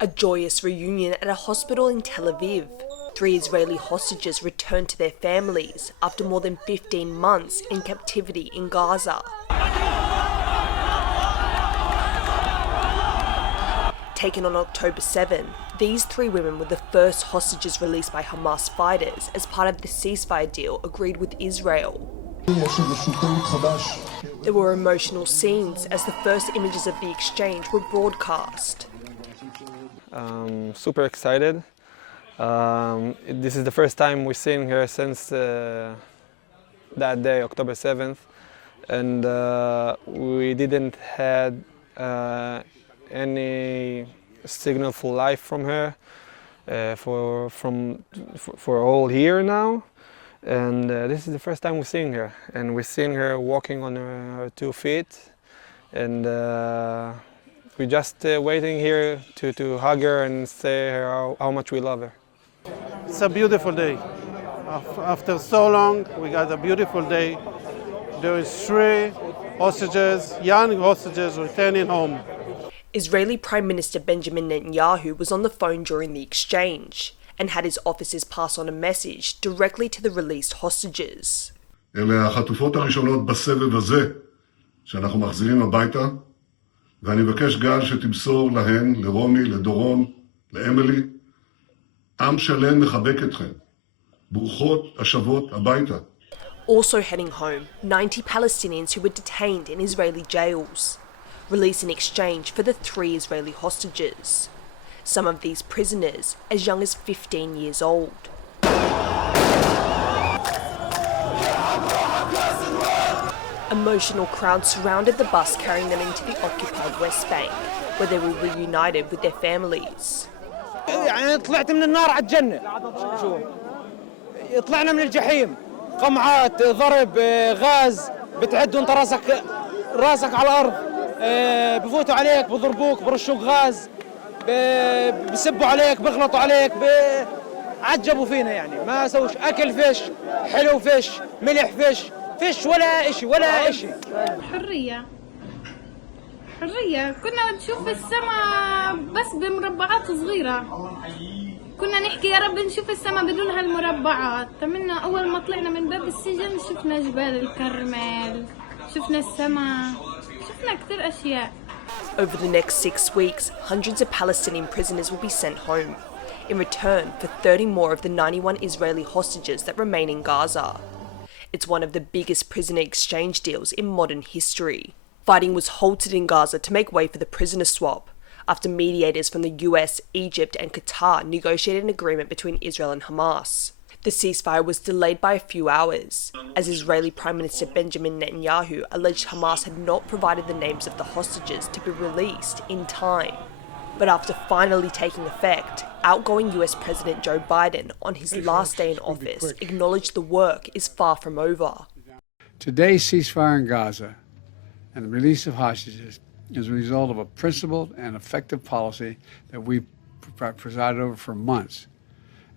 A joyous reunion at a hospital in Tel Aviv. 3 Israeli hostages returned to their families after more than 15 months in captivity in Gaza. Taken on October 7, these 3 women were the first hostages released by Hamas fighters as part of the ceasefire deal agreed with Israel. There were emotional scenes as the first images of the exchange were broadcast. Super excited. This is the first time we've seen her since that day, October 7th, and we didn't had any signal for life from her for a whole year now, and this is the first time we're seeing her, and we're seeing her walking on her 2 feet, and we're just waiting here to hug her and say how much we love her. It's a beautiful day. After so long, we got a beautiful day. There is 3 hostages, young hostages, returning home. Israeli Prime Minister Benjamin Netanyahu was on the phone during the exchange and had his officers pass on a message directly to the released hostages. אלה החטופות הראשונות בסבב הזה שאנחנו מחזירים הביתה, ואני מבקש גל שתמסור להן, לרומי, לדורון, לאמילי, עם שלם מחבק אתכם. ברוכות השבות הביתה. Also heading home, 90 Palestinians who were detained in Israeli jails, released in exchange for the 3 Israeli hostages. Some of these prisoners as young as 15 years old. Emotional crowds surrounded the bus carrying them into the occupied West Bank, where they were reunited with their families. يعني طلعت من النار على الجنة. شو طلعنا من الجحيم، قمعات، ضرب، غاز، بتعد وانت راسك على الأرض، بفوتوا عليك، بضربوك، برشوك غاز، بسبوا عليك، بغلطوا عليك، عجبوا فينا يعني، ما سووش أكل فيش، حلو فيش، ملح فيش ولا إشي ولا إشي. حرية كنا نشوف السماء بس بمربعات صغيرة، كنا نحكي يا رب نشوف السماء بدون هالمربعات. منا أول ما طلعنا من باب السجن شفنا جبال الكرمل، شفنا السماء، شفنا كثير أشياء. Over the next 6 weeks, hundreds of Palestinian prisoners will be sent home in return for 30 more of the 91 Israeli hostages that remain in Gaza. It's one of the biggest prisoner exchange deals in modern history. Fighting was halted in Gaza to make way for the prisoner swap after mediators from the US, Egypt and Qatar negotiated an agreement between Israel and Hamas. The ceasefire was delayed by a few hours, as Israeli Prime Minister Benjamin Netanyahu alleged Hamas had not provided the names of the hostages to be released in time. But after finally taking effect, outgoing US President Joe Biden, on his last day in office, acknowledged the work is far from over. Today's ceasefire in Gaza and the release of hostages is a result of a principled and effective policy that we presided over for months.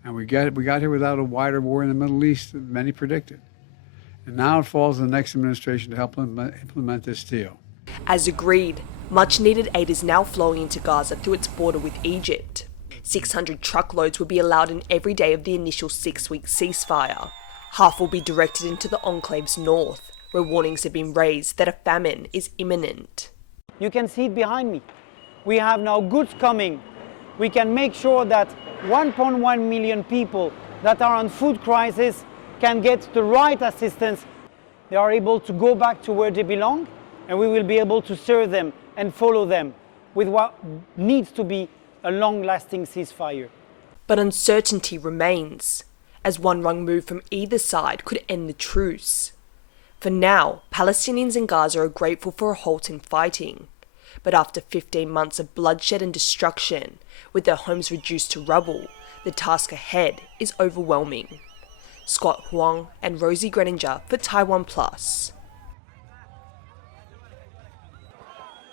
And we got here without a wider war in the Middle East than many predicted. And now it falls on the next administration to help implement this deal. As agreed, much needed aid is now flowing into Gaza through its border with Egypt. 600 truckloads will be allowed in every day of the initial 6-week ceasefire. Half will be directed into the enclave's north, where warnings have been raised that a famine is imminent. You can see it behind me. We have now goods coming. We can make sure that 1.1 million people that are on food crisis can get the right assistance. They are able to go back to where they belong, and we will be able to serve them and follow them with what needs to be a long-lasting ceasefire. But uncertainty remains, as one wrong move from either side could end the truce. For now, Palestinians in Gaza are grateful for a halt in fighting. But after 15 months of bloodshed and destruction, with their homes reduced to rubble, the task ahead is overwhelming. Huang and Rosie Grenenger for TaiwanPlus.